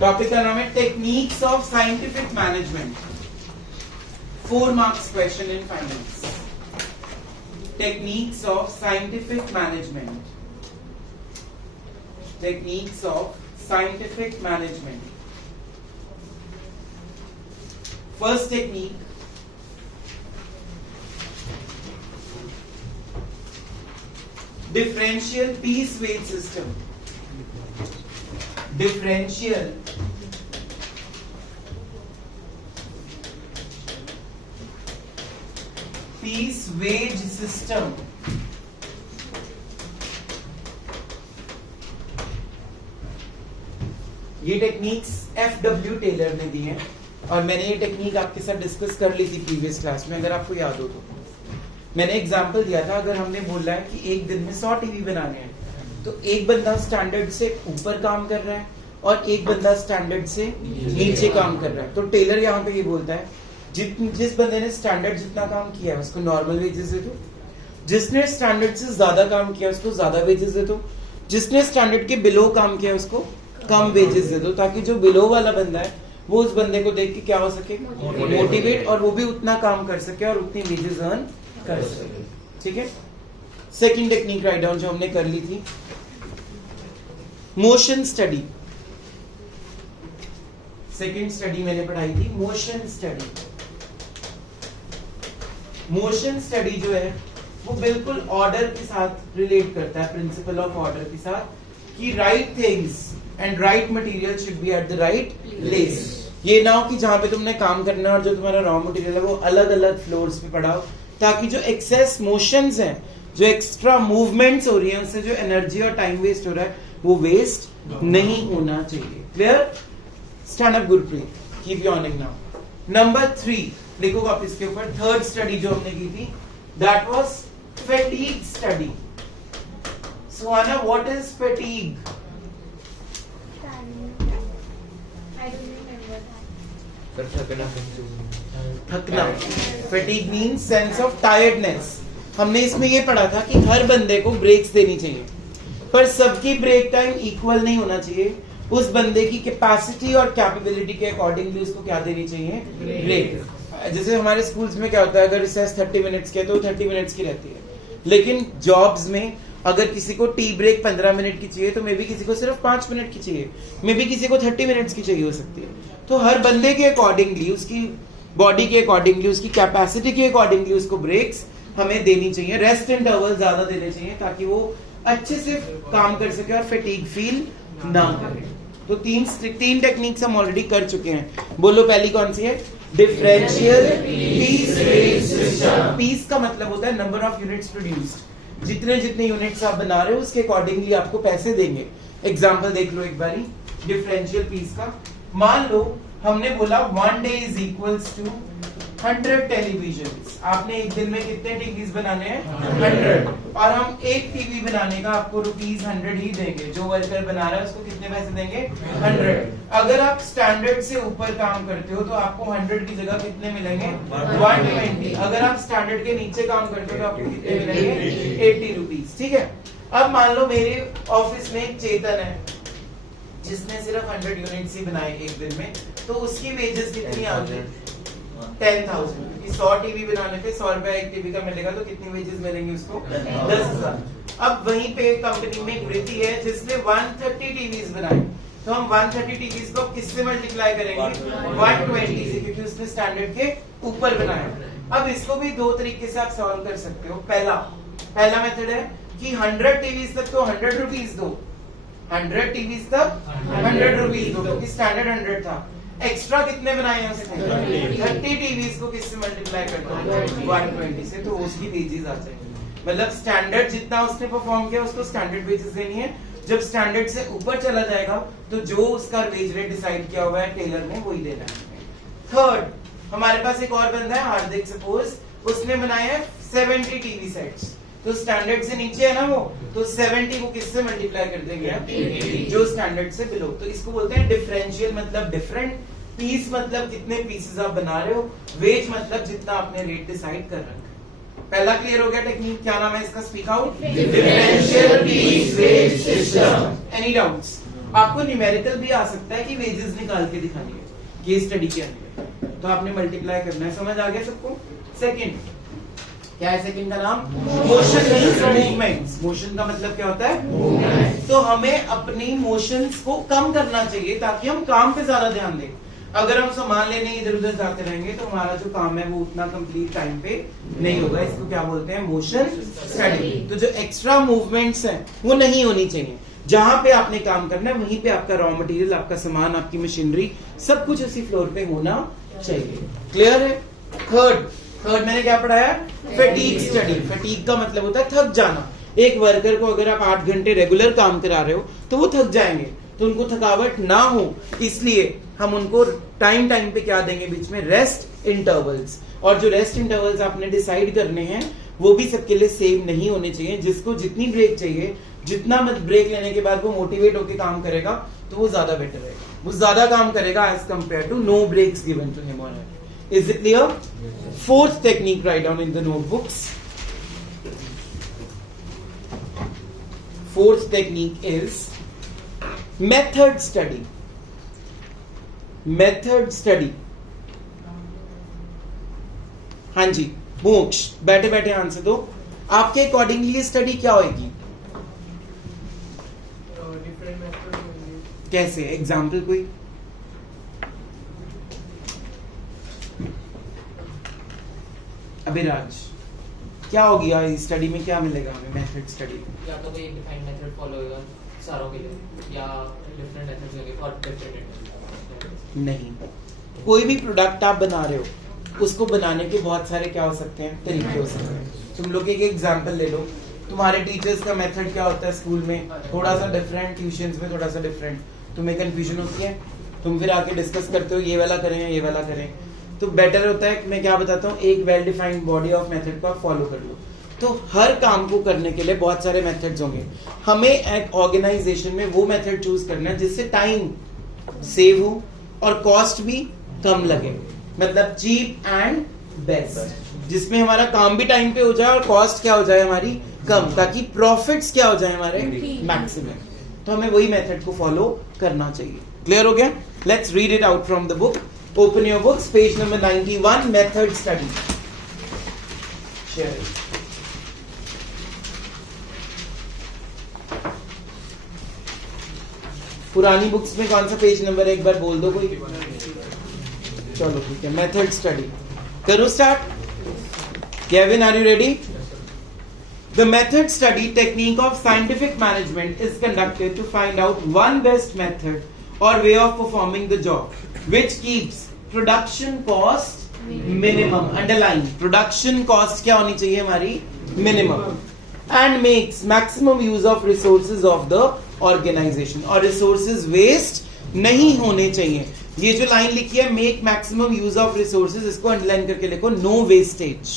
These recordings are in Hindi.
टॉपिक का नाम है techniques of scientific management. 4 marks question in finance. Techniques of scientific management. Techniques of scientific management. First technique, differential piece weight system। differential piece weight system। ये टेक्निक्स FW टेलर ने दी है और मैंने ये टेक्निक आपके साथ डिस्कस कर ली थी प्रीवियस क्लास में, अगर आपको याद हो तो। मैंने एग्जांपल दिया था, अगर हमने बोला है कि एक दिन में 100 टीवी बनाने हैं, तो एक बंदा स्टैंडर्ड से ऊपर काम कर रहा है और एक बंदा स्टैंडर्ड से नीचे काम कर रहा है। तो टेलर यहाँ पे ये बोलता है जिस बंदे ने स्टैंडर्ड जितना काम किया है उसको नॉर्मल वेजेस दे दो, जिसने स्टैंडर्ड से ज्यादा काम किया उसको ज्यादा वेजेस दे दो, जिसने स्टैंडर्ड के बिलो काम किया उसको कम वेजेस दे दो, ताकि जो बिलो वाला बंदा है वो उस बंदे को देख के क्या हो सके, मोटिवेट, और वो भी उतना काम कर सके और उतनी वेजेस अर्न कर सके। ठीक है। सेकंड टेक्निक राइट डाउन जो हमने कर ली थी, मोशन स्टडी। सेकंड स्टडी मैंने पढ़ाई थी मोशन स्टडी। मोशन स्टडी जो है वो बिल्कुल ऑर्डर के साथ रिलेट करता है, प्रिंसिपल ऑफ ऑर्डर के साथ, कि right things and right material should be at the right place. ये ना हो कि जहां पे तुमने काम करना है और जो तुम्हारा रॉ मटेरियल है वो अलग अलग फ्लोर्स पे पड़ा हो, ताकि जो एक्सेस मोशंस हैं, जो एक्स्ट्रा मूवमेंट्स हो रही हैं, उससे जो एनर्जी और टाइम वेस्ट हो रहा है वो वेस्ट नहीं होना चाहिए। Clear? Stand up Gurpreet, keep yawning now. Number 3 लिखो आप इसके ऊपर। थर्ड स्टडी जो हमने की थी that was fatigue study. Suhana, what is fatigue? थकना। Fatigue means sense of tiredness. हमने इसमें ये पढ़ा था कि हर बंदे को ब्रेक्स देनी चाहिए, पर सबकी ब्रेक टाइम इक्वल नहीं होना चाहिए। उस बंदे की कैपेसिटी और कैपेबिलिटी के अकॉर्डिंगली उसको क्या देनी चाहिए, ब्रेक। जैसे हमारे स्कूल्स में क्या होता है, अगर रिसेस 30 मिनट्स की है तो 30 मिनट्स की रहती है, लेकिन जॉब्स में अगर किसी को टी ब्रेक 15 मिनट की चाहिए तो मे बी किसी को सिर्फ 5 मिनट की चाहिए, मे बी किसी को 30 मिनट्स की चाहिए हो सकती है। तो हर बंदे के अकॉर्डिंगली, उसकी बॉडी के अकॉर्डिंगली, उसकी कैपेसिटी के अकॉर्डिंगली उसको ब्रेक्स हमें देनी चाहिए। रेस्ट इंटरवल ज्यादा देने चाहिए ताकि वो अच्छे से काम कर सके और फैटीग फील ना करे। तो तीन टेक्निक्स हम ऑलरेडी कर चुके हैं। बोलो पहली कौन सी है? Differential piece wage system. Piece का मतलब होता है नंबर ऑफ यूनिट्स प्रोड्यूस्ड। जितने जितने यूनिट्स आप बना रहे हो उसके अकॉर्डिंगली आपको पैसे देंगे। एग्जांपल देख लो एक बारी डिफरेंशियल पीस का। मान लो हमने बोला 1 day is equals to 100 televisions. आपने एक दिन में कितने टीवीज बनाने हैं? 100। और हम एक टीवी बनाने का आपको ₹100 ही देंगे। जो वर्कर बना रहा है उसको कितने पैसे देंगे? 100। अगर आप स्टैंडर्ड से ऊपर काम करते हो तो आपको 100 की जगह कितने मिलेंगे? 120। अगर आप स्टैंडर्ड के नीचे काम करते हो तो आपको कितने मिलेंगे? 80 रुपीज। ठीक है। अब मान लो मेरे ऑफिस में एक चेतन है जिसने सिर्फ 100 यूनिट्स ही बनाए एक दिन में, तो उसकी वेजेस कितनी आ गई? 10,000। क्योंकि 100 टीवी बनाने पे 100 रुपया एक टीवी का मिलेगा, तो कितनी वेजेस मिलेंगी उसको? 10,000। अब वहीं पे कंपनी में एक वृत्ति है जिसने 130 टीवीज बनाए, तो हम 130 टीवीज को किससे मल्टीप्लाई करेंगे? 120 से, क्योंकि उसने स्टैंडर्ड के ऊपर बनाया। अब इसको भी 2 तरीके से आप सॉल्व कर सकते हो। पहला मेथड है कि 100 टीवीज तक तो 100 रुपीज दो, 100 टीवीज तक 100 रुपीज दो, क्योंकि स्टैंडर्ड 100 था। एक्स्ट्रा कितने बनाए हैं उसने? 30 टीवीज को किससे मल्टीप्लाई करते हैं? 120 से, तो उसकी वेजेस आ जाएगी। मतलब स्टैंडर्ड जितना उसने परफॉर्म किया उसको स्टैंडर्ड वेजेस देनी है। जब स्टैंडर्ड से ऊपर चला जाएगा तो जो उसका वेज रेट डिसाइड किया हुआ है टेलर ने वही देना है। थर्ड, हमारे पास एक और बंदा है हार्दिक, सपोज उसने बनाए हैं 70 टीवी सेट्स, तो स्टैंडर्ड से नीचे है ना वो, तो 70 को किससे मल्टीप्लाई कर देंगे आप? जो स्टैंडर्ड से बिलो। तो इसको बोलते हैं डिफरेंशियल, मतलब डिफरेंट। पीस मतलब कितने पीसेस आप बना रहे हो। वेज मतलब जितना आपने रेट डिसाइड कर रखा है। पहला क्लियर हो गया टेक्निक? क्या नाम है इसका? Speak out. Differential piece wage system. Any doubts? आपको न्यूमेरिकल भी आ सकता है कि वेजेस निकाल के दिखानी है केस स्टडी के अंदर, तो आपने मल्टीप्लाई करना है। समझ आ गया सबको? सेकंड क्या है? सेकंड का नाम मोशन मींस मूवमेंट्स। मोशन का मतलब क्या होता है? तो हमें अपनी मोशंस को कम करना चाहिए ताकि हम काम पे ज्यादा ध्यान दें। अगर हम सामान लेने इधर उधर जाते रहेंगे तो हमारा जो काम है वो उतना कंप्लीट टाइम पे नहीं होगा। इसको क्या बोलते हैं? Motion study. तो जो एक्स्ट्रा मूवमेंट्स हैं वो नहीं होनी चाहिए। जहां पे आपने काम करना है वहीं पे आपका रॉ मटेरियल, आपका सामान, आपकी मशीनरी, सब कुछ उसी फ्लोर पे होना चाहिए। क्लियर है? थर्ड मैंने क्या पढ़ाया? Fatigue study. फैटीग का मतलब होता है थक जाना। एक वर्कर को अगर आप 8 घंटे रेगुलर काम करा रहे हो तो वो थक जाएंगे, तो उनको थकावट ना हो इसलिए हम उनको टाइम पे क्या देंगे? बीच में रेस्ट इंटरवल्स। और जो रेस्ट इंटरवल्स आपने डिसाइड करने हैं वो भी सबके लिए सेम नहीं होने चाहिए। जिसको जितनी ब्रेक चाहिए, जितना ब्रेक लेने के बाद वो मोटिवेट होकर काम करेगा तो वो ज्यादा बेटर रहेगा, वो ज्यादा काम करेगा as compare to no breaks given to him और her. Is it clear? Fourth technique, write down in the notebooks. Fourth technique is method study. Method study. हाँ जी, मोक्ष बैठे बैठे आंसर दो। आपके अकॉर्डिंगली ये स्टडी क्या होगी? कैसे? एग्जाम्पल कोई? अभिराज, क्या हो गया इस स्टडी में? क्या मिलेगा हमें मेथड स्टडी? या तो कोई डिफाइंड मेथड फॉलो होगा सारों के लिए, या डिफरेंट मेथड्स होंगे फॉर डिफरेंट। नहीं, कोई भी प्रोडक्ट आप बना रहे हो उसको बनाने के बहुत सारे क्या हो सकते हैं? तरीके हो सकते हैं। तुम लोग एक एग्जांपल ले लो। तुम्हारे टीचर्स का मेथड क्या होता है स्कूल में? थोड़ा सा डिफरेंट, ट्यूशंस में थोड़ा सा डिफरेंट। तुम्हें कंफ्यूजन होती है, तुम फिर आके डिस्कस करते हो ये वाला करें या ये वाला करें। तो बेटर होता है कि मैं क्या बताता हूँ, एक well defined body of method को आप फॉलो कर लो। तो हर काम को करने के लिए बहुत सारे मेथड्स होंगे। हमें एक ऑर्गेनाइजेशन में वो मेथड चूज करना है जिससे टाइम सेव हो और कॉस्ट भी कम लगे, मतलब चीप एंड बेस्ट, जिसमें हमारा काम भी टाइम पे हो जाए और कॉस्ट क्या हो जाए हमारी? कम, ताकि प्रॉफिट्स क्या हो जाए हमारे? मैक्सिमम। तो हमें वही मेथड को फॉलो करना चाहिए। क्लियर हो गया? Let's read it out from the book. Open your books, page number 91, method study. Share it. पुरानी बुक्स में कौन सा पेज नंबर है? एक बार बोल दो कोई। चलो ठीक है, मेथड स्टडी करो start. Kevin, are you ready? The method study technique of scientific management is conducted to find out one best method or way of performing the job which keeps production cost minimum. Underline, production cost क्या होनी चाहिए हमारी? Minimum. And makes maximum use of resources of the organization. और resources waste नहीं होने चाहिए। ये जो लाइन लिखी है make maximum use of resources, इसको अंडरलाइन करके लिखो, no wastage.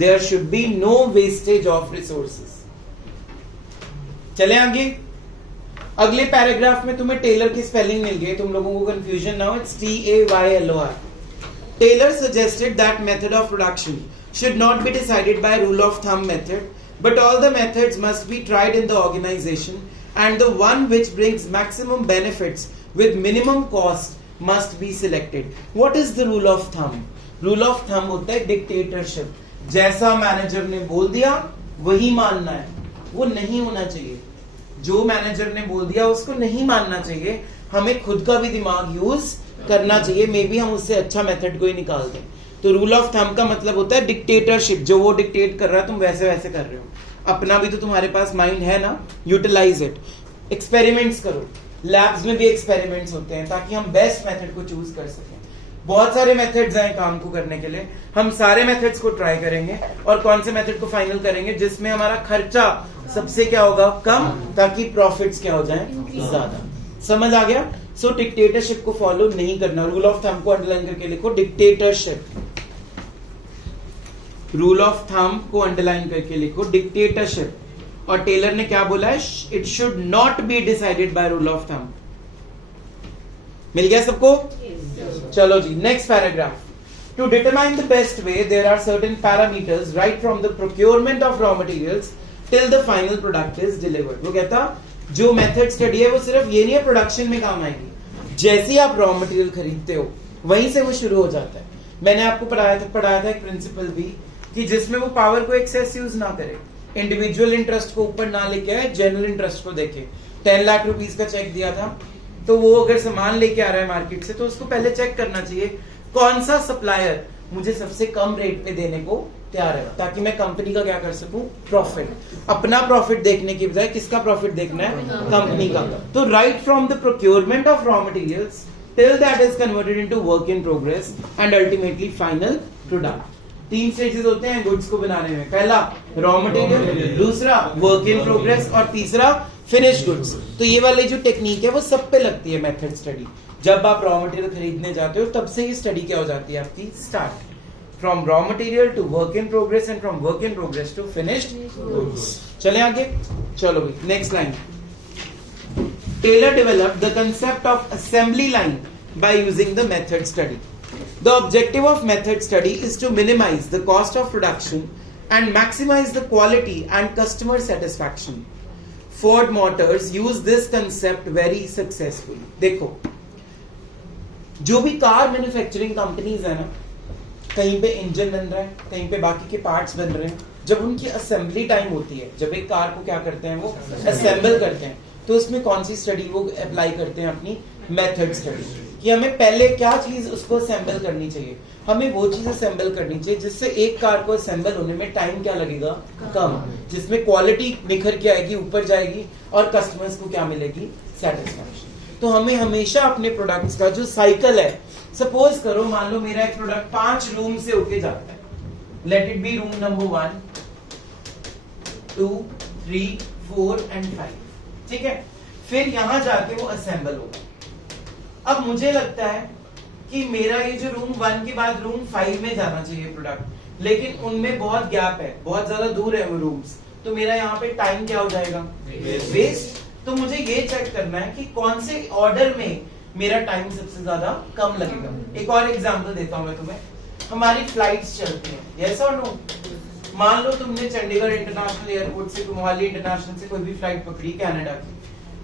There should be no wastage of resources. चले आगे। अगले पैराग्राफ में तुम्हें टेलर की स्पेलिंग मिल गई, तुम लोगों को कंफ्यूजन ना हो, it's TAYLOR. Taylor suggested that method of production should not be decided by rule of thumb method, but all the methods must be tried in the organization, and the one which brings maximum benefits with minimum cost must be selected. What is the rule of thumb? Rule of thumb होता है dictatorship. जैसा मैनेजर ने बोल दिया वही मानना है, वो नहीं होना चाहिए। जो मैनेजर ने बोल दिया उसको नहीं मानना चाहिए, हमें खुद का भी दिमाग यूज करना चाहिए। मे बी हम उससे अच्छा मेथड को ही निकाल दें। तो रूल ऑफ थंब का मतलब होता है डिक्टेटरशिप। जो वो डिक्टेट कर रहा है तुम वैसे वैसे कर रहे हो। अपना भी तो तुम्हारे पास माइंड है ना, यूटिलाइज इट। एक्सपेरिमेंट्स करो, लैब्स में भी एक्सपेरिमेंट्स होते हैं ताकि हम बेस्ट मेथड को चूज कर सकें। बहुत सारे मेथड्स हैं काम को करने के लिए, हम सारे मेथड्स को ट्राई करेंगे और कौन से मेथड को फाइनल करेंगे जिसमें हमारा खर्चा सबसे क्या होगा? कम, ताकि प्रॉफिट्स क्या हो जाएं? ज्यादा। समझ आ गया? सो डिक्टेटरशिप को फॉलो नहीं करना। रूल ऑफ थंब को अंडरलाइन करके लिखो, डिक्टेटरशिप। रूल ऑफ थंब को अंडरलाइन करके लिखो, डिक्टेटरशिप। और टेलर ने क्या बोला है? It should not be decided by rule of thumb. मिल गया सबको? चलो जी, next paragraph. To determine the best way, there are certain parameters right from the procurement of raw materials till the final product is delivered. वो कहता जो मेथड स्टडी है वो सिर्फ ये नहीं है प्रोडक्शन में काम आएगी, जैसे ही आप रॉ मटेरियल खरीदते हो वहीं से वो शुरू हो जाता है। मैंने आपको पढ़ाया था एक प्रिंसिपल भी कि जिसमें वो पावर को एक्सेस यूज ना करे, इंडिविजुअल इंटरेस्ट को ऊपर ना लेके आए, जनरल इंटरेस्ट को देखे। 10 लाख रुपीस का चेक दिया था, तो वो अगर सामान लेके आ रहा है मार्केट से तो उसको पहले चेक करना चाहिए कौन सा सप्लायर मुझे सबसे कम रेट पे देने को तैयार है, ताकि मैं कंपनी का क्या कर सकूं, प्रॉफिट। अपना प्रॉफिट देखने की बजाय किसका प्रॉफिट देखना है, कंपनी का। तो right from the procurement of raw materials till that is converted into work in progress and ultimately final product. 3 stages होते हैं गुड्स को बनाने में, पहला रॉ मटेरियल, दूसरा वर्क इन प्रोग्रेस और तीसरा फिनिश गुड्स। तो ये वाली जो टेक्निक है वो सब पे लगती है मेथड स्टडी। जब आप रॉ मटेरियल खरीदने जाते हो तब से ये स्टडी क्या हो जाती है आपकी start, from raw material to work in progress and from work in progress to finished goods. चले आगे, चलो भाई next line. Taylor developed the concept of assembly line by using the method study. The objective of method study is to minimize the cost of production and maximize the quality and customer satisfaction. Ford Motors use this concept very successfully. देखो, जो भी कार मैन्युफैक्चरिंग कंपनीज है ना, कहीं पे इंजन बन रहा है, कहीं पे बाकी के पार्ट्स बन रहे हैं, जब उनकी असेंबली टाइम होती है, जब एक कार को क्या करते हैं वो असेंबल करते हैं, तो उसमें कौन सी स्टडी वो अप्लाई करते हैं, अपनी मेथड स्टडी, कि हमें पहले क्या चीज उसको असेंबल करनी चाहिए। हमें वो चीज असेंबल करनी चाहिए जिससे एक कार को असेंबल होने में टाइम क्या लगेगा, कम, जिसमें क्वालिटी निखर के आएगी, ऊपर जाएगी और कस्टमर्स को क्या मिलेगी, सेटिस्फैक्शन। तो हमें हमेशा अपने प्रोडक्ट्स का जो साइकिल है, सपोज करो मान लो मेरा एक प्रोडक्ट 5 रूम से होके जाता है, let it be room number 1, 2, 3, 4 and 5, ठीक है। फिर यहां जाके वो असेंबल होगा। अब मुझे लगता है कि मेरा ये जो रूम 1 के बाद रूम 5 में जाना चाहिए प्रोडक्ट, लेकिन उनमें बहुत गैप है, बहुत ज्यादा दूर है वो रूम्स, तो मेरा यहाँ पे टाइम क्या हो जाएगा, वेस्ट। तो मुझे ये चेक करना है कि कौन से ऑर्डर में मेरा टाइम सबसे ज्यादा कम लगेगा। एक और एग्जांपल देता हूं मैं तुम्हें, हमारी फ्लाइट्स चलती हैं, यस और नो। मान लो तुमने चंडीगढ़ इंटरनेशनल एयरपोर्ट से मोहाली इंटरनेशनल से कोई भी फ्लाइट पकड़ी कनाडा की,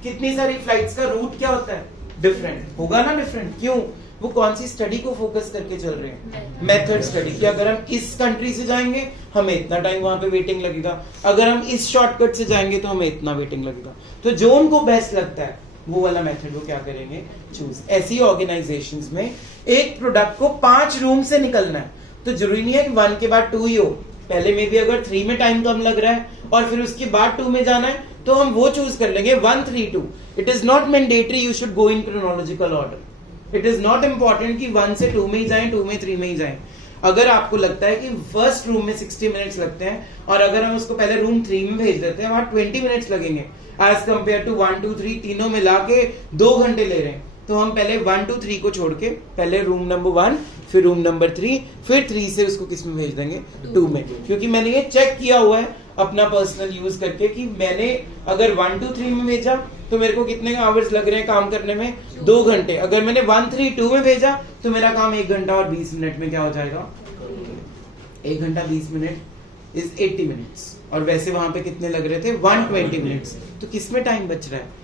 कितनी सारी फ्लाइट्स का रूट क्या होता है, डिफरेंट होगा ना, डिफरेंट। क्यों, वो कौन सी स्टडी को फोकस करके चल रहे हैं, मेथड स्टडी, कि अगर हम इस कंट्री से जाएंगे हमें इतना टाइम वहां पे वेटिंग लगेगा, अगर हम इस शॉर्टकट से जाएंगे तो हमें इतना वेटिंग लगेगा। तो जो उनको बेस्ट लगता है वो वाला मेथड वो क्या करेंगे, चूज। ऐसी ऑर्गेनाइजेशंस में एक प्रोडक्ट को 5 रूम से निकलना है, तो जरूरी नहीं है कि 1 के बाद 2 ही हो, पहले में भी अगर 3 में टाइम कम लग रहा है और फिर उसके बाद 2 में जाना है तो हम वो चूज कर लेंगे 1, 3, 2। It is not mandatory you should go in chronological order. It is not important कि 1 से 2 में ही जाएं, 2 में 3 में ही जाएं। अगर आपको लगता है कि फर्स्ट रूम में 60 मिनट्स लगते हैं और अगर हम उसको पहले रूम 3 में भेज देते हैं, वहां 20 मिनट्स लगेंगे, एज कंपेयर टू 1, 2, 3 तीनों मिला के 2 घंटे ले रहे हैं, तो हम पहले 1, 2, 3 को छोड़ के पहले रूम नंबर 1, फिर रूम नंबर 3, फिर 3 से उसको किस में भेज देंगे, 2 में। क्योंकि मैंने ये चेक किया हुआ है अपना पर्सनल यूज करके कि मैंने अगर 1, 2, 3 में भेजा तो मेरे को कितने आवर्स लग रहे हैं काम करने में, 2 घंटे। अगर मैंने 1, 3, 2 में भेजा तो मेरा काम 1 घंटा और 20 मिनट में क्या हो जाएगा, 1 घंटा 20 मिनट इज 80 मिनट्स, और वैसे वहां पे कितने लग रहे थे, 120 मिनट्स। तो किसमें टाइम बच रहा है,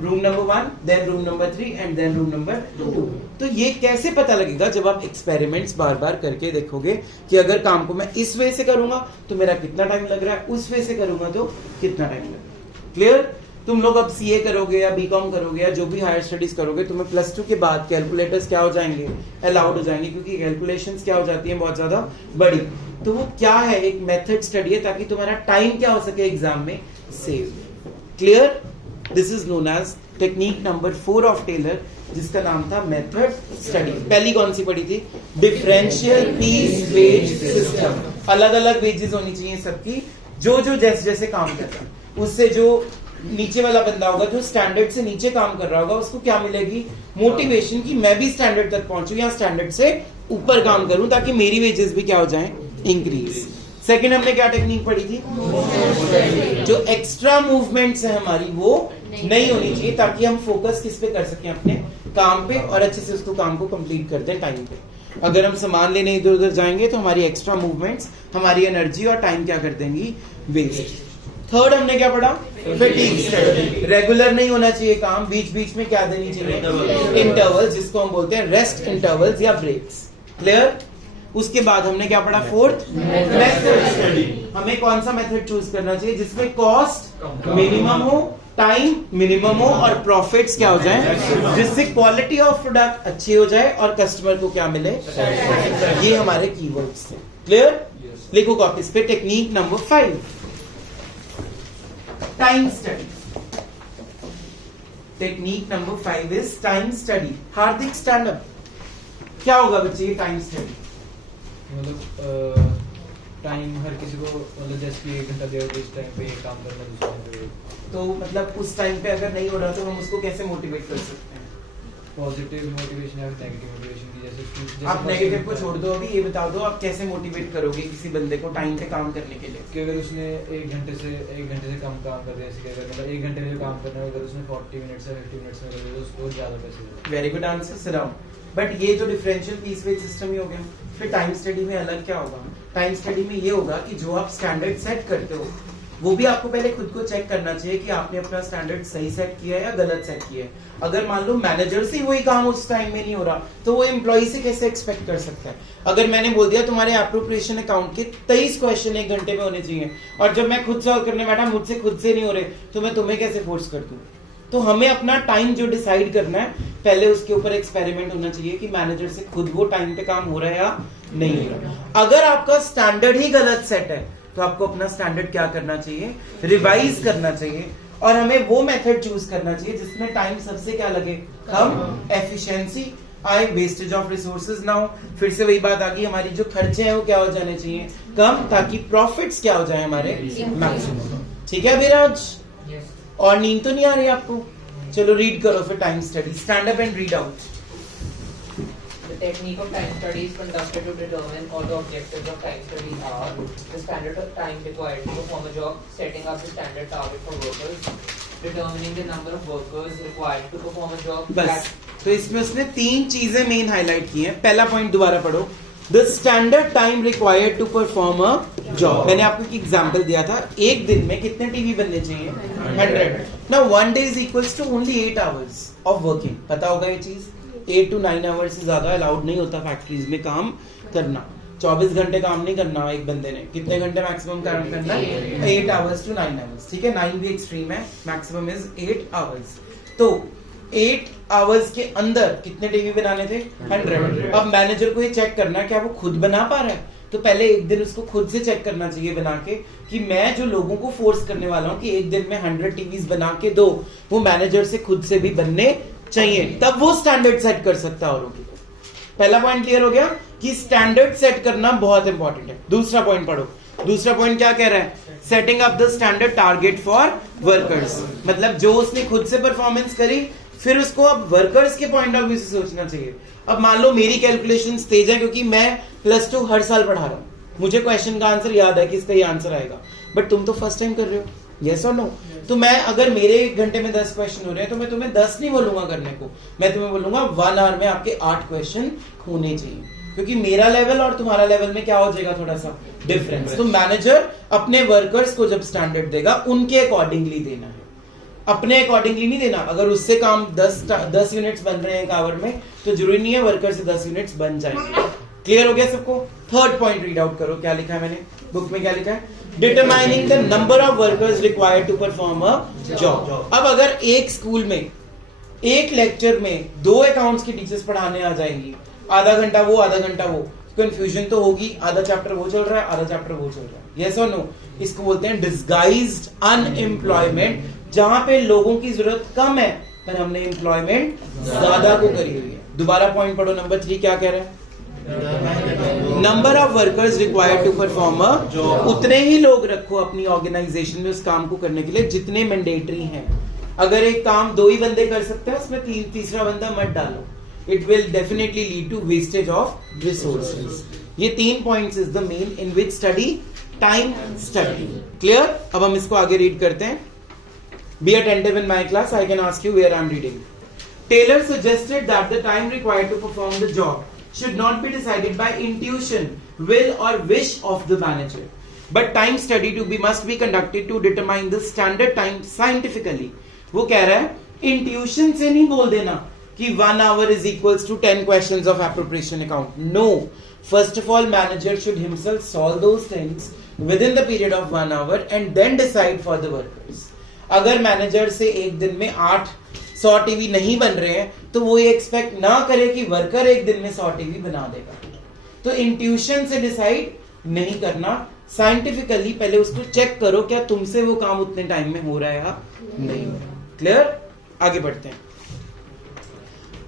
room number 1, then room number 3 and then room number 2। तो ये कैसे पता लगेगा, जब आप एक्सपेरिमेंट्स बार बार करके देखोगे कि अगर काम को मैं इस वे से करूंगा तो मेरा कितना टाइम लग रहा है, उस वे से करूंगा तो कितना टाइम लग रहा है। क्लियर। तुम लोग अब सीए करोगे या बीकॉम करोगे या जो भी हायर स्टडीज करोगे, तुम्हें +2 के बाद कैलकुलेटर्स क्या हो जाएंगे, अलाउड हो जाएंगे, क्योंकि कैलकुलेशंस क्या हो जाती है बहुत ज्यादा बड़ी। तो वो क्या है, एक मेथड स्टडी है ताकि तुम्हारा टाइम क्या हो सके एग्जाम में, save. Clear. This is known as technique number 4 of Taylor, जिसका नाम था मेथड स्टडी। पहली कौन सी पढ़ी थी, डिफरेंशियल पीस वेज सिस्टम। अलग अलग वेजेस होनी चाहिए सबकी, जो जो जैसे जैसे काम करता है, उससे जो नीचे वाला बंदा होगा, जो स्टैंडर्ड से नीचे काम कर रहा होगा, उसको क्या मिलेगी, मोटिवेशन कि मैं भी स्टैंडर्ड तक पहुंचूं या स्टैंडर्ड से ऊपर काम करूं, ताकि मेरी वेजेस भी क्या हो जाएं, इंक्रीज। सेकंड हमने क्या टेक्निक पढ़ी थी, जो एक्स्ट्रा मूवमेंट्स है हमारी वो नहीं होनी चाहिए, ताकि हम फोकस किस पे कर सकें, अपने काम पे, और अच्छे से उसको काम को कंप्लीट कर दें टाइम पे। अगर हम सामान लेने इधर उधर जाएंगे तो हमारी एक्स्ट्रा मूवमेंट्स हमारी एनर्जी और टाइम क्या कर देंगी, वेस्ट। थर्ड हमने क्या पढ़ा, फैटिग स्टडी। रेगुलर नहीं होना चाहिए काम, बीच बीच में क्या देनी चाहिए, इंटरवल्स, जिसको हम बोलते हैं रेस्ट इंटरवल्स या ब्रेक्स। क्लियर? उसके बाद हमने क्या पढ़ा, फोर्थ मेथड स्टडी। हमें कौन सा मेथड चूज करना चाहिए जिसमें कॉस्ट मिनिमम हो, टाइम मिनिमम हो और प्रॉफिट्स क्या हो जाए, जिससे क्वालिटी ऑफ प्रोडक्ट अच्छी हो जाए और कस्टमर को क्या मिले। ये हमारे कीवर्ड्स थे। क्लियर? लिखो कॉपीज पे। Technique number 5, time study. Technique number 5 is time study. Hardik stand up. क्या होगा बच्चे ये टाइम स्टडी? मतलब टाइम हर किसी को, मतलब जैसे कि 1 घंटा दिया तो इस टाइम पे ये काम करना, दूसरे टाइम पे तो मतलब उस टाइम पे अगर नहीं हो रहा तो हम उसको कैसे मोटिवेट कर सकते हैं? पॉजिटिव मोटिवेशन या नेगेटिव मोटिवेशन की, जैसे आप नेगेटिव को छोड़ दो, अभी ये बता दो आप कैसे मोटिवेट करोगे किसी बंदे को टाइम पे काम करने के लिए? कि अगर उसने 1 घंटे से कम काम कर दिया, जैसे अगर मतलब 1 घंटे में जो काम करना है अगर उसने 40 मिनट्स या 50 मिनट्स में कर दिया तो उसको ज्यादा पैसे मिलेंगे। Very good answer, sit down. But ये जो डिफरेंशियल पीस वेज सिस्टम ही हो गया। फिर टाइम स्टडी में अलग क्या होगा? टाइम स्टडी में ये होगा कि जो आप स्टैंडर्ड सेट करते हो वो भी आपको पहले खुद को चेक करना चाहिए कि आपने अपना स्टैंडर्ड सही सेट किया है या गलत सेट किया है। अगर मान लो मैनेजर से वही काम उस टाइम में नहीं हो रहा तो वो एम्प्लॉय से कैसे एक्सपेक्ट कर सकता है? अगर मैंने बोल दिया तुम्हारे एप्रोप्रिएशन अकाउंट के 23 क्वेश्चन 1 घंटे में होने चाहिए और जब मैं खुद सॉल्व करने बैठा मुझसे खुद से नहीं हो रहे तो मैं तुम्हें कैसे फोर्स कर दूं? तो हमें अपना टाइम जो डिसाइड करना है पहले उसके ऊपर एक्सपेरिमेंट होना चाहिए कि मैनेजर से खुद वो टाइम पे काम हो रहा है या नहीं हो रहा। अगर आपका स्टैंडर्ड ही गलत सेट है तो आपको अपना स्टैंडर्ड क्या करना चाहिए, रिवाइज करना चाहिए और हमें वो मेथड चूज करना चाहिए जिसमें टाइम सबसे क्या लगे, कम, एफिशिएंसी आए, वेस्टेज ऑफ रिसोर्सेज ना हो। फिर से वही बात आ गई, हमारी जो खर्चे हैं वो क्या हो जाने चाहिए, कम, ताकि प्रॉफिट्स क्या हो जाए हमारे, मैक्सिमम। ठीक है विराज? और नींद तो नहीं आ रही आपको? चलो रीड करो फिर time study. Stand up and read out. The technique of time study is conducted to determine all the objectives of time study are the standard of time required to perform a job, setting up the standard target for workers, determining the number of workers required to perform a job. बस, तो इसमें उसने 3 चीजें मेन हाईलाइट की हैं। पहला पॉइंट दोबारा पढ़ो, the standard time required to perform a job. मैंने आपको एक एग्जांपल दिया था, एक दिन में कितने टीवी बनने चाहिए, 100। Now 1 day is equals to only 8 hours of working. पता होगा ये चीज, 8 to 9 आवर्स से ज्यादा अलाउड नहीं होता फैक्ट्रीज में काम करना। 24 घंटे काम नहीं करना एक बंदे ने। कितने घंटे मैक्सिमम काम करना है, 8 आवर्स to 9 आवर्स। ठीक है, 9 भी एक्सट्रीम है, मैक्सिमम इज 8 आवर्स। तो 8 आवर्स के अंदर कितने टीवी बनाने थे, 100। अब मैनेजर को ये चेक करना क्या वो खुद बना पा रहा है, तो पहले एक दिन उसको खुद से चेक करना चाहिए बना के कि मैं जो लोगों को फोर्स करने वाला हूँ कि एक दिन में 100 टीवीज बना के दो, वो मैनेजर से खुद से भी बनने चाहिए, तब वो स्टैंडर्ड सेट कर सकता है औरों की। पहला पॉइंट क्लियर हो गया कि स्टैंडर्ड सेट करना बहुत इंपॉर्टेंट है। दूसरा पॉइंट पढ़ो। दूसरा पॉइंट क्या कह रहा है, setting up the standard target for workers. मतलब जो उसने खुद से परफॉर्मेंस करी फिर उसको अब वर्कर्स के पॉइंट ऑफ व्यू से सोचना चाहिए। अब मान लो मेरी कैलकुलेशन तेज है क्योंकि मैं +2 हर साल पढ़ा रहा हूँ, मुझे क्वेश्चन का आंसर याद है कि इसका ये आंसर आएगा, बट तुम तो फर्स्ट टाइम कर रहे हो, यस और नो? तो मैं अगर मेरे 1 घंटे में 10 क्वेश्चन हो रहे हैं तो मैं तुम्हें 10 नहीं बोलूंगा करने को, मैं तुम्हें बोलूंगा 1 आवर में आपके 8 क्वेश्चन होने चाहिए, क्योंकि मेरा लेवल और तुम्हारा लेवल में क्या हो जाएगा, थोड़ा सा डिफरेंस। तो मैनेजर अपने वर्कर्स को जब स्टैंडर्ड देगा उनके अकॉर्डिंगली देना है, अपने अकॉर्डिंगली नहीं देना। अगर उससे काम 10 यूनिट्स बन रहे हैं 1 आवर में तो जरूरी नहीं है वर्कर से 10 यूनिट्स बन जाएंगे। क्लियर हो गया सबको? थर्ड पॉइंट रीड आउट करो, क्या लिखा है मैंने बुक में, क्या लिखा है, determining the number of workers required to perform a job. अब अगर एक स्कूल में एक लेक्चर में 2 अकाउंट्स की टीचर्स पढ़ाने आ जाएंगी, आधा घंटा वो आधा घंटा वो, कंफ्यूजन तो होगी, आधा चैप्टर वो चल रहा है आधा चैप्टर वो चल रहा है, यस और नो? इसको बोलते हैं डिस्गाइज्ड अनएम्प्लॉयमेंट, जहां पे लोगों की जरूरत कम है पर हमने एम्प्लॉयमेंट ज्यादा को करी हुई है। दोबारा पॉइंट पढ़ो, नंबर 3 क्या कह रहा है, number of workers required to perform a job. उतने ही लोग रखो अपनी ऑर्गेनाइजेशन में उस काम को करने के लिए जितने मैंडेटरी हैं। अगर एक काम 2 ही बंदे कर सकते हैं उसमें तीसरा बंदा मत डालो, it will definitely lead to wastage of resources. ये 3 points is the main in which study time study. Clear? अब हम इसको आगे रीड करते हैं। Be attentive in my class, I can ask you where I am reading. Taylor suggested that the time required to perform the job should not be decided by intuition, will or wish of the manager. but time study to be must be conducted to determine the standard time scientifically. वो कह रहा है इंट्यूशन से नहीं बोल देना कि 1 hour is equals to 10 questions of appropriation account. No, first of all manager should himself solve those things within the period of 1 hour and then decide for the workers. अगर मैनेजर से एक दिन में 800 टीवी नहीं बन रहे हैं तो वो ये एक्सपेक्ट ना करे कि वर्कर एक दिन में 100 टीवी बना देगा. तो इंट्यूशन से डिसाइड नहीं करना, साइंटिफिकली पहले उसको चेक करो क्या तुमसे वो काम उतने टाइम में हो रहा है या नहीं हो रहा. क्लियर? आगे बढ़ते हैं.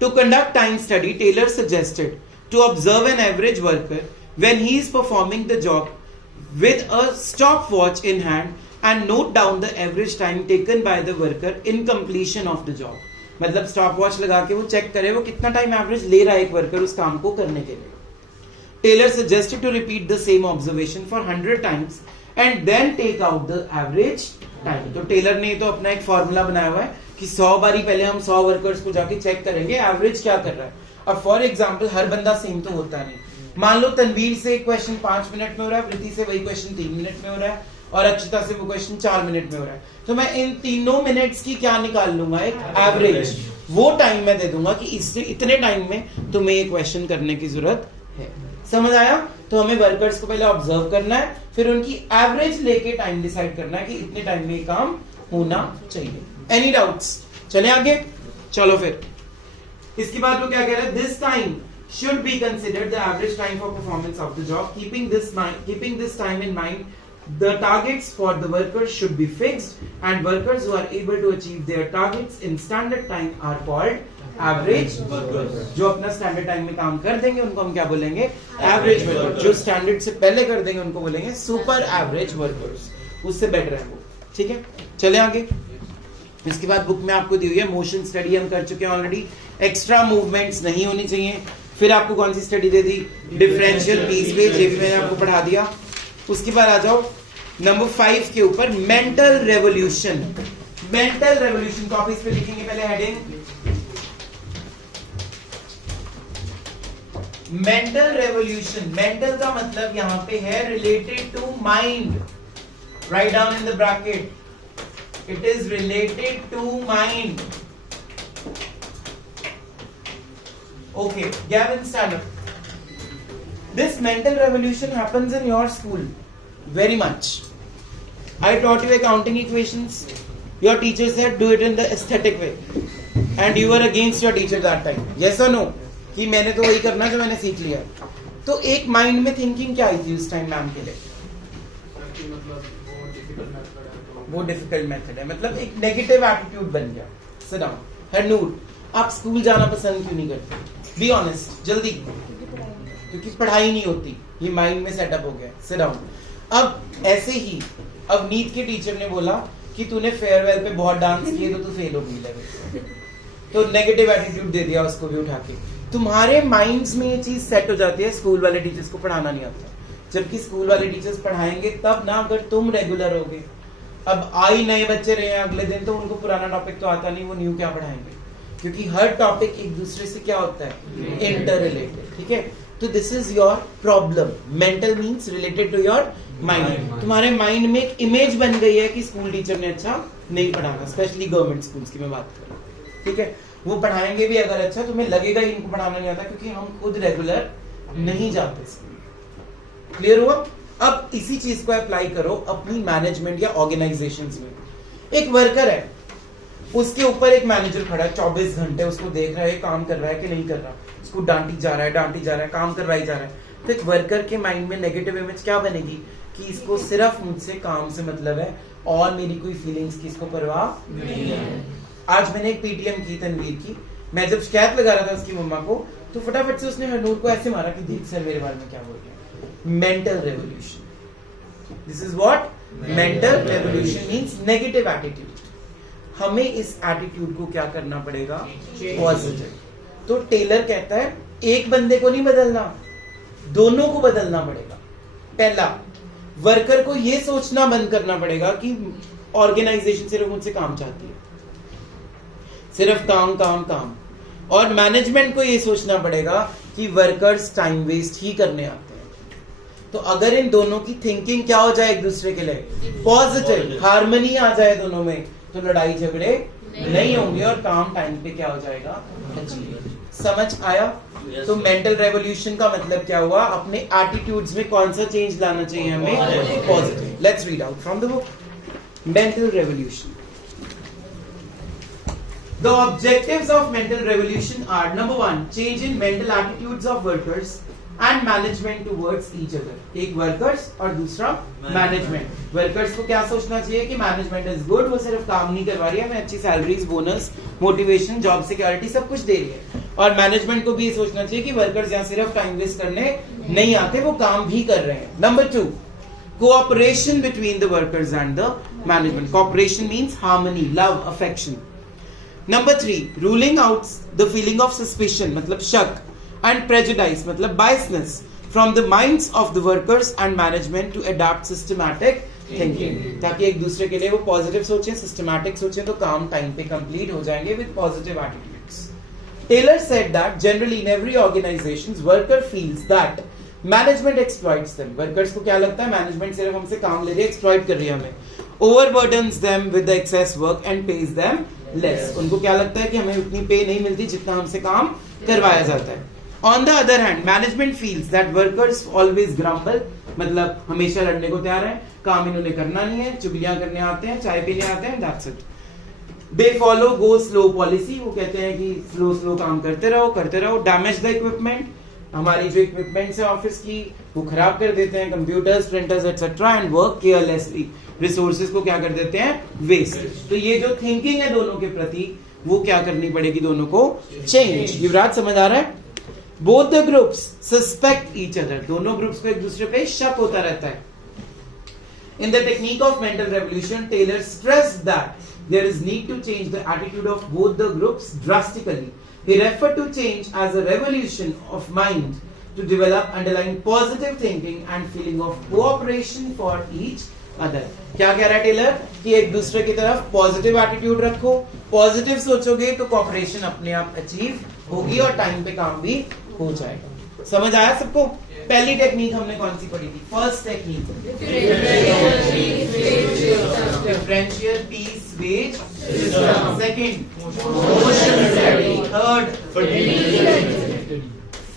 To conduct time study Taylor suggested to observe an average worker when he is performing the job with a stopwatch in hand and note down the average time taken by the worker in completion of the job. मतलब stopwatch लगा के वो चेक करे वो कितना टाइम एवरेज ले रहा है एक वर्कर उस काम को करने के लिए. Taylor suggested to repeat the same observation for 100 times and then take out the average time. तो टेलर ने तो अपना एक फॉर्मूला बनाया हुआ है कि 100 बारी पहले हम 100 वर्कर्स को जाके चेक करेंगे एवरेज क्या कर रहा है. अब फॉर एग्जाम्पल हर बंदा सेम तो होता नहीं. मान लो तनवीर से एक क्वेश्चन 5 मिनट में हो रहा है, प्रीति से वही क्वेश्चन 3 मिनट में हो रहा है और अक्षिता से वो क्वेश्चन 4 मिनट में हो रहा है. तो मैं इन तीनों मिनट्स की क्या निकाल लूंगा, एक एवरेज. वो टाइम मैं दे दूंगा कि इससे इतने टाइम में तुम्हें ये क्वेश्चन करने की जरूरत है. समझ आया? तो हमें वर्कर्स को पहले ऑब्जर्व करना है, फिर उनकी एवरेज लेके टाइम डिसाइड करना है कि इतने टाइम में ये काम होना चाहिए. Any doubts? चले आगे. चलो फिर इसके बाद वो क्या कह रहा है, this time should be considered the average time for performance of the job. Keeping this time in mind, the targets for the workers should be fixed, and workers who are able to achieve their targets in standard time are called average workers. जो अपना standard time में काम कर देंगे उनको हम क्या बोलेंगे, average workers. जो standard से पहले कर देंगे उनको बोलेंगे super average workers. उससे बेटर है वो. ठीक है, चले आगे. इसके बाद बुक में आपको दी हुई है मोशन स्टडी, हम कर चुके हैं ऑलरेडी. एक्स्ट्रा मूवमेंट्स नहीं होनी चाहिए. फिर आपको कौन सी स्टडी दे दी, डिफरेंशियल पीस वेज, ये भी मैंने आपको पढ़ा दिया. उसके बाद आ जाओ नंबर 5 के ऊपर, mental revolution. Mental revolution copies पे लिखेंगे पहले हेडिंग, मेंटल रेवोल्यूशन. मेंटल का मतलब यहां पे है related to mind. Write down in the bracket, it is related to mind. Okay, Gavin, stand up. This mental revolution happens in your school very much. I taught you accounting equations. Your teacher said do it in the aesthetic way, and you were against your teacher that time. Yes or no? कि मैंने तो वही करना जो मैंने सीख लिया. तो एक माइंड में थिंकिंग क्या आई थी उस टाइम मैम के लिए? वो डिफिकल्ट मेथड है, मतलब एक नेगेटिव एटीट्यूड बन गया. Sit down. हरनूर, आप स्कूल जाना पसंद क्यों नहीं करते? बी ऑनेस्ट, जल्दी. क्योंकि पढ़ाई नहीं होती, ये माइंड में सेटअप हो गया. Sit down. अब ऐसे ही अवनीत के टीचर ने बोला कि तूने फेयरवेल पे बहुत डांस किए तो तू फेल हो गई लेवल. तो नेगेटिव एटीट्यूड दे दिया उसको भी उठा के. तुम्हारे माइंड्स में ये चीज सेट हो जाती है, स्कूल वाले टीचर्स को पढ़ाना नहीं आता. जबकि स्कूल वाले टीचर्स पढ़ाएंगे तब ना, अगर तुम रेगुलर होगे. अब आई नए बच्चे रहे हैं अगले दिन, तो उनको पुराना टॉपिक तो आता नहीं, वो न्यू क्या पढ़ाएंगे? क्योंकि हर टॉपिक एक दूसरे से क्या होता है, इंटर रिलेटेड. ठीक है, तो this is your problem. Mental means related to your mind. तुम्हारे माइंड में एक इमेज बन गई है कि स्कूल टीचर ने अच्छा नहीं पढ़ाना, स्पेशली गवर्नमेंट स्कूल्स की मैं बात कर रहा हूँ. ठीक है, वो पढ़ाएंगे भी अगर अच्छा, तुम्हें लगेगा ही इनको पढ़ाना नहीं आता, क्योंकि हम खुद रेगुलर नहीं जाते स्कूल. क्लियर हुआ? अब इसी चीज को अप्लाई करो अपनी मैनेजमेंट या ऑर्गेनाइजेशंस में. एक वर्कर है, उसके ऊपर एक मैनेजर खड़ा है, 24 घंटे उसको देख रहा है काम कर रहा है कि नहीं कर रहा, उसको डांटी जा रहा है, काम करवाई जा रहा है. तो एक वर्कर के माइंड में नेगेटिव इमेज क्या बनेगी कि इसको सिर्फ मुझसे काम से मतलब है और मेरी कोई फीलिंग्स की इसको परवाह नहीं है. आज मैंने एक पीटीएम की तनवीर की, मैं जब शिकायत लगा रहा था उसकी मम्मा को, तो फटाफट से उसने हरनूर को ऐसे मारा कि देख सर मेरे बारे में क्या बोल रहे हैं. Mental revolution. This is what mental revolution means negative attitude. हमें इस एटीट्यूड को क्या करना पड़ेगा, पॉजिटिव. तो टेलर कहता है एक बंदे को नहीं बदलना, दोनों को बदलना पड़ेगा. पहला, वर्कर को यह सोचना बंद करना पड़ेगा कि ऑर्गेनाइजेशन सिर्फ मुझसे काम चाहती है, सिर्फ काम काम काम. और मैनेजमेंट को यह सोचना पड़ेगा कि वर्कर्स टाइम वेस्ट ही करने आते हैं. तो अगर इन दोनों की थिंकिंग क्या हो जाए एक दूसरे के लिए पॉजिटिव, हार्मनी आ जाए दोनों में, तो लड़ाई झगड़े नहीं होंगे और काम टाइम पे क्या हो जाएगा, अचीव। समझ आया? तो मेंटल रेवोल्यूशन का मतलब क्या हुआ, अपने एटीट्यूड्स में कौन सा चेंज लाना चाहिए हमें, positive. Let's read out from the book mental revolution. The objectives of mental revolution are: number 1, change in mental attitudes of workers and management towards each other. एक workers और दूसरा management. Workers को क्या सोचना चाहिए कि management is good, वो सिर्फ काम नहीं करवा रही है, हमें अच्छी salaries, bonus, motivation, job security सब कुछ दे रही है। और management को भी ये सोचना चाहिए कि workers यहाँ सिर्फ time waste करने नहीं आते, वो काम भी कर रहे हैं। Number 2, cooperation between the workers and the management. Cooperation means harmony, love, affection. Number 3, ruling out the feeling of suspicion मतलब शक and prejudice मतलब biasness from the minds of the workers and management to adapt systematic thinking, ताकि एक दूसरे के लिए वो positive सोचें, systematic सोचें, तो काम time पे complete हो जाएंगे with positive attitudes. Taylor said that generally in every organization's worker feels that management exploits them. Workers को क्या लगता है, management सिर्फ हमसे काम ले रही है, exploit कर रही है हमें, overburdens them with the excess work and pays them less. उनको क्या लगता है कि हमें उतनी पे नहीं मिलती जितना हमसे काम करवाया जाता है. On the other hand, management feels that workers always grumble, मतलब हमेशा लड़ने को तैयार हैं, काम इन्होंने करना नहीं है, चुगलियां करने आते हैं, चाय पीने आते हैं, that's it. They follow go slow policy, वो कहते हैं कि स्लो काम करते रहो, damage the equipment, हमारी जो इक्विपमेंट्स है ऑफिस की वो खराब कर देते हैं, computers, printers etcetera, and work carelessly, resources को क्या कर देते हैं, वेस्ट. तो ये जो थिंकिंग है दोनों के प्रति वो क्या करनी पड़ेगी, दोनों को चेंज. युवराज समझ आ रहा है? Both the groups suspect each other, दोनों ग्रुप्स को एक दूसरे पे शक होता रहता है. In the technique of mental revolution, Taylor stressed that there is need to change the attitude of both the groups drastically. He referred to change as a revolution of mind to develop underlying positive thinking and feeling of cooperation for each other. क्या कह रहा है टेलर कि एक दूसरे की तरफ पॉजिटिव एटीट्यूड रखो, पॉजिटिव सोचोगे तो कॉपरेशन अपने आप अचीव होगी और टाइम पे काम भी हो जाएगा. समझ आया सबको? पहली टेक्निक हमने कौन सी पढ़ी थी? First technique differential piece wage system. Second motion study. Third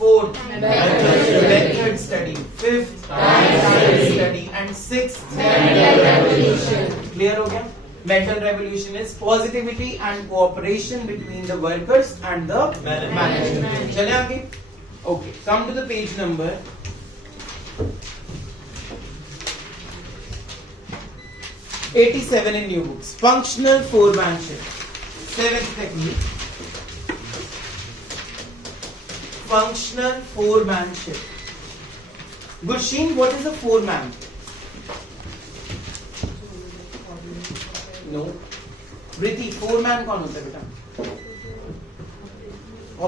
fourth method study. Fifth time study. And sixth mental revolution. Clear हो गया? Mental revolution is positivity and cooperation between the workers and the management. चले आगे. Okay, come to the page number 87 in new books. Functional foremanship. Seventh technique. Functional foremanship. Gursheen, what is a foreman? No. Priti, foreman कौन होता है बेटा?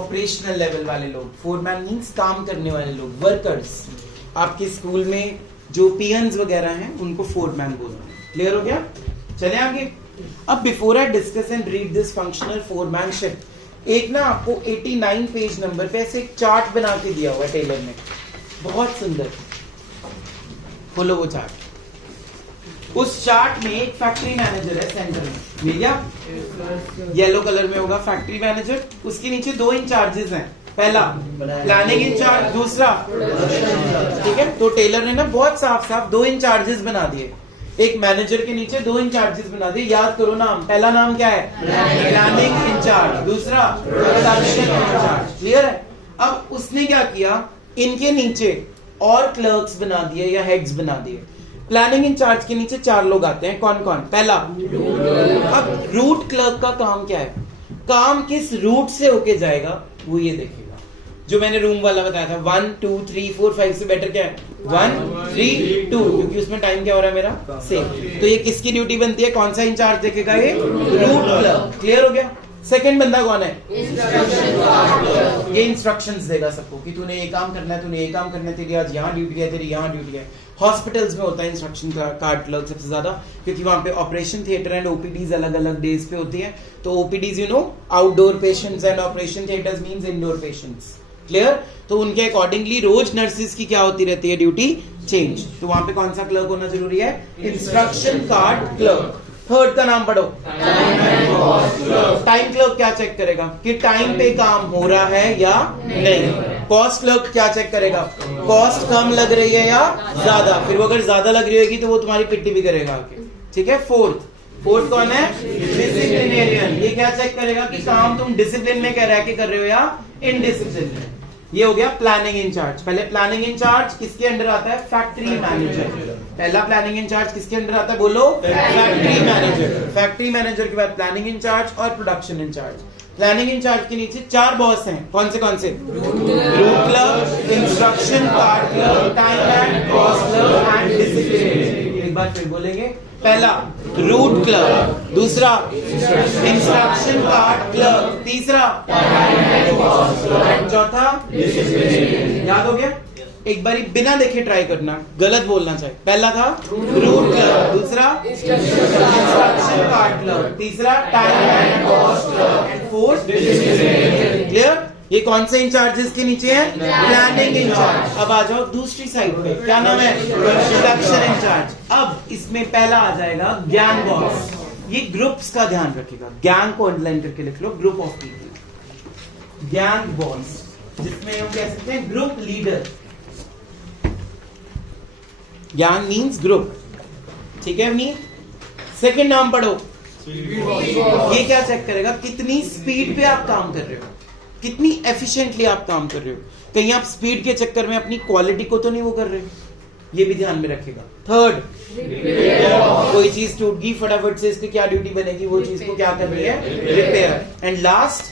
ऑपरेशनल लेवल वाले लोग. फोरमैन मीन्स काम करने वाले लोग, वर्कर्स. आपके स्कूल में जो पीएन्स वगैरह हैं उनको फोरमैन बोलते हैं. क्लियर हो गया? चले आगे. अब before I discuss and read this functional foremanship, एक ना आपको 89 पेज नंबर पे ऐसे एक चार्ट बना के दिया हुआ टेलर ने, बहुत सुंदर. खोलो वो चार्ट. उस चार्ट में एक फैक्ट्री मैनेजर है सेंटर में, मिल गया? येलो कलर में होगा फैक्ट्री मैनेजर. उसके नीचे दो इंचार्जेस हैं. पहला प्लानिंग इंचार्ज, दूसरा ठीक है. तो टेलर ने ना बहुत साफ साफ दो इंचार्जेस बना दिए. एक मैनेजर के नीचे दो इंचार्जेस बना दिए. याद करो नाम. पहला नाम क्या है? Planning incharge. दूसरा प्रोडक्शन इंचार्ज. क्लियर है? अब उसने क्या किया, इनके नीचे और क्लर्क्स बना दिए या हेड्स बना दिए. प्लानिंग इंचार्ज के नीचे 4 लोग आते हैं. कौन कौन? पहला. अब रूट क्लर्क का काम क्या है? काम किस रूट से होके जाएगा वो ये देखेगा. जो मैंने रूम वाला बताया था 1 2 3 4 5 से बेटर क्या है 1 3 2, क्योंकि उसमें टाइम क्या हो रहा है मेरा सेम. तो ये किसकी ड्यूटी बनती है? कौन सा इंचार्ज देखेगा? ये रूट क्लर्क. क्लियर हो गया? सेकंड बंदा कौन है? ये इंस्ट्रक्शंस देगा सबको कि तूने ये काम करना है, तूने ये काम करना है, तेरी आज यहाँ ड्यूटी है, तेरी यहाँ ड्यूटी है. हॉस्पिटल्स में होता है इंस्ट्रक्शन कार्ड क्लर्क सबसे ज्यादा, क्योंकि वहां पे ऑपरेशन थिएटर एंड ओपीडीज अलग अलग डेज पे होती है. तो OPTs you know outdoor patients and operation theatres means indoor patients. Clear? तो उनके अकॉर्डिंगली रोज नर्सिस की क्या होती रहती है ड्यूटी चेंज, तो वहां पे कौन सा क्लर्क होना जरूरी है? Instruction card clerk. थर्ड का नाम पढ़ो, टाइम क्लर्क क्या चेक करेगा कि टाइम पे काम हो रहा है या नहीं। कॉस्ट क्लर्क क्या चेक करेगा? कॉस्ट कम लग रही है या ज्यादा। फिर वो अगर ज्यादा लग रही होगी तो वो तुम्हारी पिट्टी भी करेगा आगे, ठीक है। फोर्थ कौन है? डिसिप्लिनेरियन। ये क्या चेक करेगा कि काम तुम डिसिप्लिन में रह के कर रहे हो या इनडिसिप्लिन में। ये हो गया प्लानिंग इंचार्ज। पहले प्लानिंग इंचार्ज किसके अंडर आता है? Factory manager. पहला प्लानिंग इंचार्ज किसके अंडर आता है? बोलो, फैक्ट्री मैनेजर। फैक्ट्री मैनेजर के बाद प्लानिंग इंचार्ज और प्रोडक्शन इंचार्ज। प्लानिंग इंचार्ज के नीचे 4 बॉस हैं। कौन से? Root clerk, instruction card clerk, time and cost clerk and discipline. एक बार फिर बोलेंगे, पहला रूट क्लर्क, दूसरा इंस्ट्रक्शन कार्ड क्लर्क, तीसरा चौथा याद हो गया? एक बारी बिना देखे ट्राई करना, गलत बोलना चाहिए। पहला था रूट क्लर्क, दूसरा इंस्ट्रक्शन कार्ड क्लर्क, तीसरा time and cost clerk and fourth clear. ये कौन से इंचार्जेस के नीचे है? Planning incharge. अब आ जाओ दूसरी साइड पे, क्या नाम है? Production incharge. अब इसमें पहला आ जाएगा गैंग बॉस। ये ग्रुप्स का ध्यान रखिएगा, गैंग को अंडरलाइन करके लिख लो, group of people. Gang boss जिसमें हम कह सकते हैं group leader. Gang means group, ठीक है अवनीत? सेकंड नाम पढ़ो। ये क्या चेक करेगा? कितनी स्पीड पे आप काम कर रहे हो, कितनी एफिशिएंटली आप काम कर रहे हो। कहीं आप स्पीड के चक्कर में अपनी क्वालिटी को तो नहीं वो कर रहे हो, ये भी ध्यान में रखेगा। थर्ड, कोई चीज टूट गई, फटाफट से इसकी क्या ड्यूटी बनेगी? वो चीज को क्या करनी है? रिपेयर। एंड लास्ट,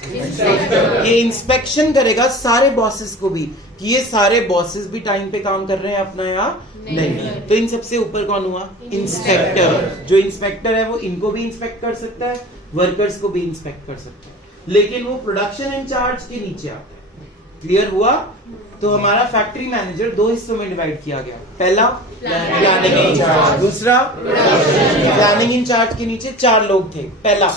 ये इंस्पेक्शन करेगा सारे बॉसेस को भी कि ये सारे बॉसेस भी टाइम पे काम कर रहे हैं अपना या नहीं। तो इन सबसे ऊपर कौन हुआ? इंस्पेक्टर। जो इंस्पेक्टर है वो इनको भी इंस्पेक्ट कर सकता है, वर्कर्स को भी इंस्पेक्ट कर सकता है, लेकिन वो प्रोडक्शन इंचार्ज के नीचे आता है। क्लियर हुआ? तो हमारा फैक्ट्री मैनेजर 2 हिस्सों में डिवाइड किया गया। पहला प्लानिंग इंचार्ज, दूसरा प्लानिंग इंचार्ज के नीचे 4 लोग थे। पहला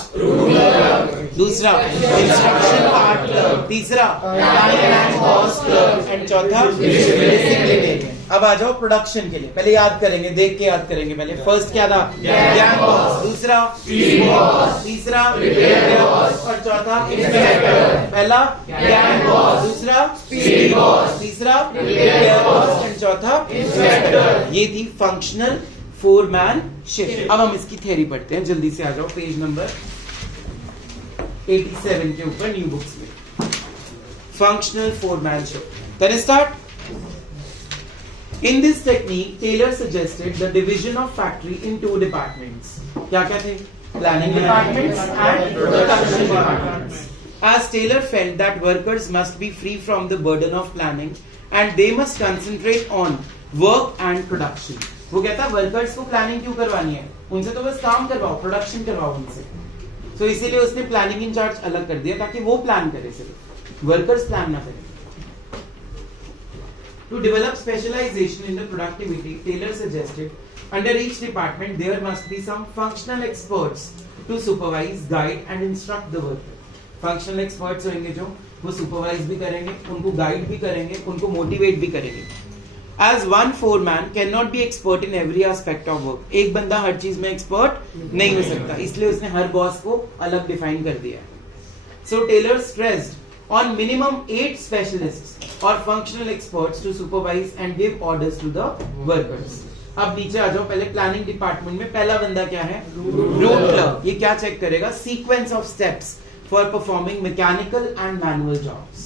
दूसरा इंस्ट्रक्शन कार्ड क्लर्क, तीसरा time and cost clerk and चौथा डिसिप्लिनेरियन। अब आ जाओ प्रोडक्शन के लिए, पहले याद करेंगे, देख के याद करेंगे। पहले फर्स्ट क्या था? गैंग बॉस, दूसरा बॉस, तीसरा बॉस और चौथा इंस्पेक्टर। पहला गैंग बॉस, दूसरा बॉस, तीसरा बॉस एंड चौथा इंस्पेक्टर। ये थी फंक्शनल 4-man शिफ्ट। अब हम इसकी थ्योरी पढ़ते हैं, जल्दी से आ जाओ पेज नंबर 87 के ऊपर न्यू बुक्स में। Functional 4-man shift। Then start. In this technique, Taylor suggested the division of factory in 2 departments. क्या क्या थे? Planning departments and production departments. As Taylor felt that workers must be free from the burden of planning and they must concentrate on work and production. वो कहता वर्कर्स को प्लानिंग क्यों करवानी है? उनसे तो बस काम करवाओ, प्रोडक्शन करवाओ उनसे। तो इसीलिए उसने प्लानिंग इंचार्ज अलग कर दिया ताकि वो प्लान करे, सिर्फ वर्कर्स प्लान ना करें। To develop specialization in the productivity, Taylor suggested under each department there must be some functional experts to supervise, guide and instruct the worker. Functional experts होंगे जो वो supervise भी करेंगे, उनको guide भी करेंगे, उनको motivate भी करेंगे। As one foreman cannot be expert in every aspect of work. एक बंदा हर चीज में expert नहीं हो सकता, इसलिए उसने हर boss को अलग define कर दिया। So Taylor stressed on minimum 8 specialists or functional experts to supervise and give orders to the workers. अब नीचे आ जाओ, पहले प्लानिंग डिपार्टमेंट में पहला बंदा क्या है? Root clerk. ये क्या चेक करेगा? Sequence of steps for performing mechanical and manual jobs.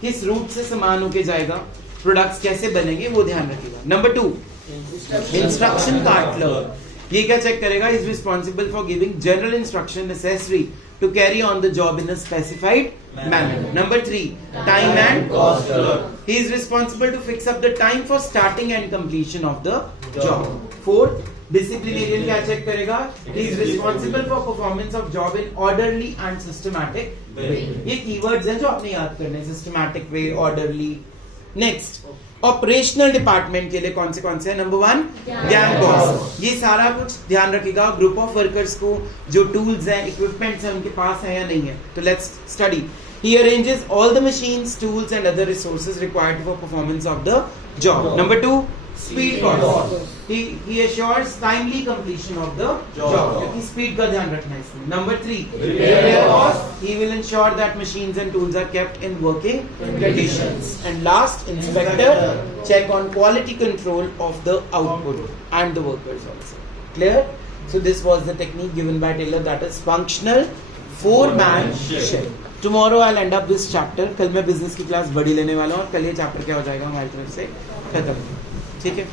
किस रूट से सामान होके जाएगा, प्रोडक्ट्स कैसे बनेंगे, वो ध्यान रखेगा। Number 2, instruction card clerk. ये क्या चेक करेगा? Is responsible for giving general instruction necessary to carry on the job in a specified manner. Number 3, time and cost clerk. He is responsible to fix up the time for starting and completion of the job. 4th, disciplinarian क्या check करेगा? He is responsible for performance of job in orderly and systematic way. ये keywords हैं जो आपने याद करने, systematic way, orderly. Next, operational department के लिए कौन से हैं? Number 1, gang boss. ये सारा कुछ ध्यान रखेगा, ग्रुप ऑफ वर्कर्स को जो टूल्स हैं, इक्विपमेंट्स हैं, उनके पास है या नहीं है। तो let's study. He arranges all the machines, tools and other resources required for performance of the job. Number 2, speed cost. He assures timely completion of the job. क्योंकि speed का ध्यान रखना है इसमें. Number 3, repair cost. He will ensure that machines and tools are kept in working conditions. And last, inspector check on quality control of the output and the workers also. Clear? So this was the technique given by Taylor, that is functional 4-man shed. Tomorrow I'll end up this chapter. कल मैं business की क्लास बड़ी लेने वाला हूँ और कल ये चैप्टर क्या हो जाएगा हमारी तरफ से खत्म. ठीक है?